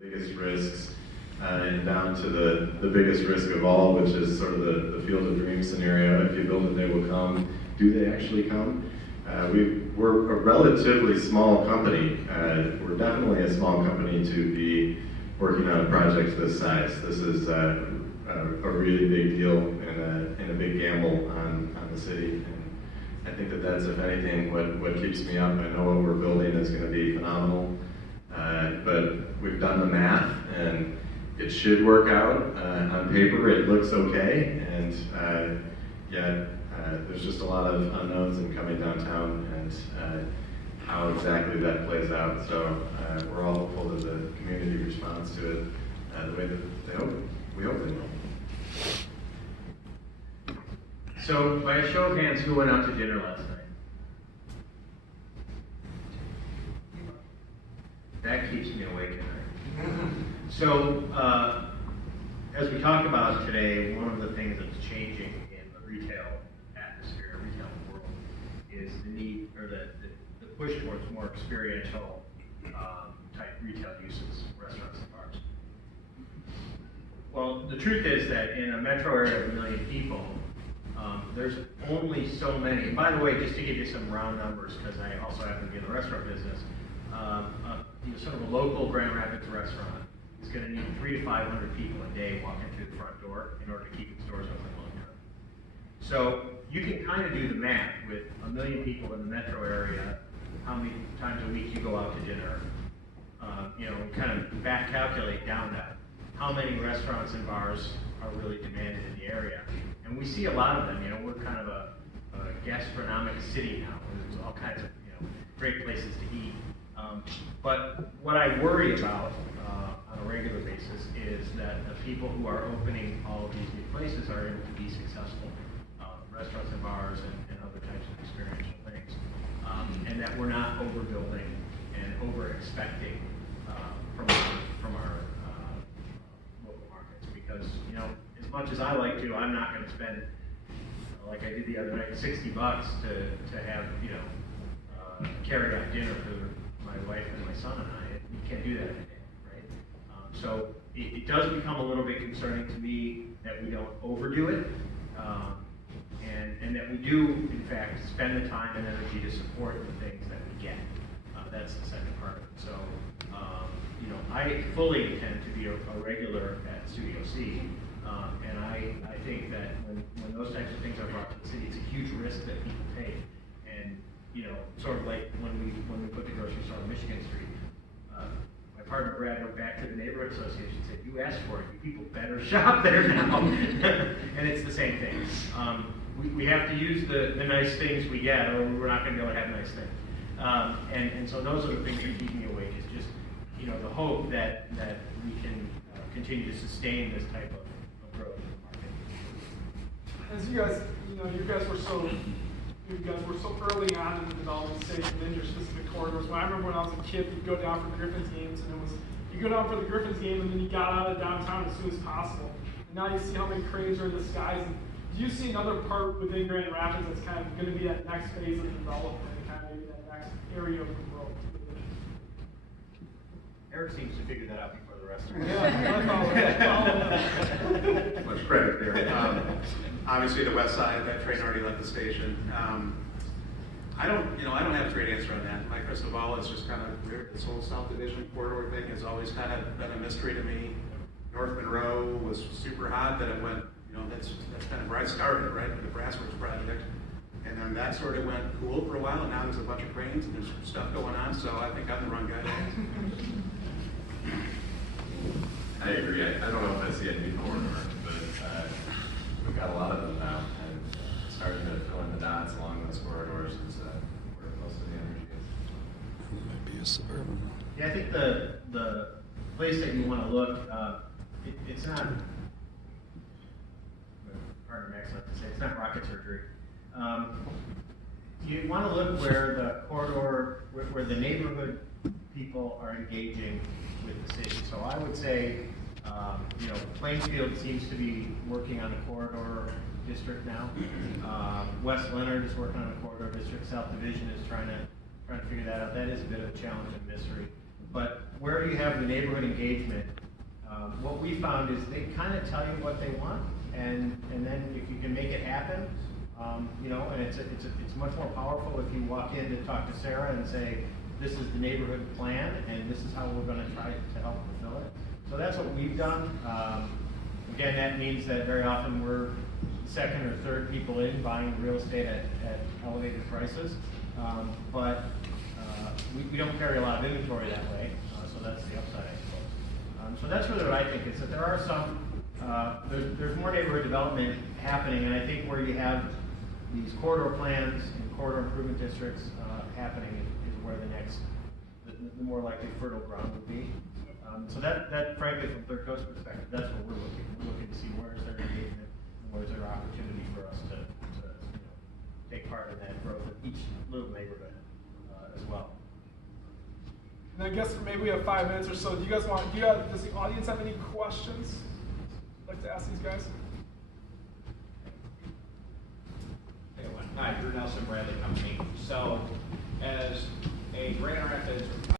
biggest risks, and down to the biggest risk of all, which is sort of the field of dreams scenario. If you build it, they will come. Do they actually come? We're a relatively small company. We're definitely a small company to be working on projects this size. This is a really big deal and a big gamble on the city. And I think that's, if anything, what keeps me up. I know what we're building is going to be phenomenal. But we've done the math, and it should work out. On paper, it looks okay, and yet there's just a lot of unknowns in coming downtown and how exactly that plays out. So we're all hopeful that the community responds to it the way that we hope they will. So, by a show of hands, who went out to dinner last night? That keeps me awake at night. So, as we talk about today, one of the things that's changing in the retail atmosphere, retail world, is the need, or the push towards more experiential type retail uses, restaurants and bars. Well, the truth is that in a metro area of 1 million people, there's only so many. And by the way, just to give you some round numbers, because I also happen to be in the restaurant business, sort of a local Grand Rapids restaurant is going to need 300 to 500 people a day walking through the front door in order to keep its doors open long term. So you can kind of do the math with 1 million people in the metro area, how many times a week you go out to dinner, kind of back calculate down that. How many restaurants and bars are really demanded in the area? And we see a lot of them. We're kind of a gastronomic city now. There's all kinds of great places to eat. But what I worry about on a regular basis is that the people who are opening all of these new places are able to be successful, restaurants and bars and other types of experiential things, and that we're not overbuilding and over-expecting from our local markets. Because as much as I like to, I'm not going to spend, like I did the other night, $60 to have carry-out dinner for my wife and my son and I. You can't do that every day, right? So it does become a little bit concerning to me that we don't overdo it, and that we do, in fact, spend the time and energy to support the things that we get. That's the second part of it. So, I fully intend to be a regular at Studio C, and I think that when those types of things are brought to the city, it's a huge risk that people take. And sort of like when we put the grocery store on Michigan Street, my partner Brad went back to the neighborhood association and said, "You asked for it. You people better shop there now." And it's the same thing. We have to use the nice things we get, or we're not going to be able to have nice things. And so those are the things that keep me awake. Is just the hope that we can continue to sustain this type of growth in the market. As you guys were so early on in the development stage within your specific corridors. I remember when I was a kid, you'd go down for Griffins games, and you go down for the Griffins game, and then you got out of downtown as soon as possible. And now you see how many cranes are in the skies. And do you see another part within Grand Rapids that's kind of going to be that next phase of development, and kind of maybe that next area of growth? Eric seems to figure that out before the rest of us. Yeah, much credit there. Obviously, the west side, that train already left the station. I don't have a great answer on that. My crystal ball is just kind of weird. This whole South Division corridor thing has always kind of been a mystery to me. North Monroe was super hot, then it went, that's kind of where I started, right, with the Brassworks project. And then that sort of went cool for a while, and now there's a bunch of cranes and there's stuff going on, so I think I'm the wrong guy. I agree. I don't know if I see a new corridor, but we've got a lot of them now, and starting to fill in the dots along those corridors is where most of the energy is. It might be a suburban. Yeah, I think the place that you want to look, it's not, pardon Max like to say, it's not rocket surgery. You want to look where the corridor, where the neighborhood people are engaging with the city. So I would say, Plainfield seems to be working on a corridor district now. West Leonard is working on a corridor district. South Division is trying to figure that out. That is a bit of a challenge and mystery. But where do you have the neighborhood engagement? What we found is they kind of tell you what they want, and then if you can make it happen, you know, and it's much more powerful if you walk in to talk to Sarah and say, this is the neighborhood plan, and this is how we're going to try to help fulfill it. So that's what we've done. Again, that means that very often we're second or third people in buying real estate at elevated prices, but we don't carry a lot of inventory that way, so that's the upside, I suppose. So that's really what I think is that there are some, there's more neighborhood development happening, and I think where you have these corridor plans and corridor improvement districts happening is where the more likely fertile ground would be. So that frankly, from Third Coast perspective, that's what we're looking. We're looking to see where's their engagement and where's their opportunity for us to you know, take part in that growth of each little neighborhood as well. And I guess maybe we have 5 minutes or so. Does the audience have any questions you'd like to ask these guys? Hi, Drew Nelson, Bradley Company. So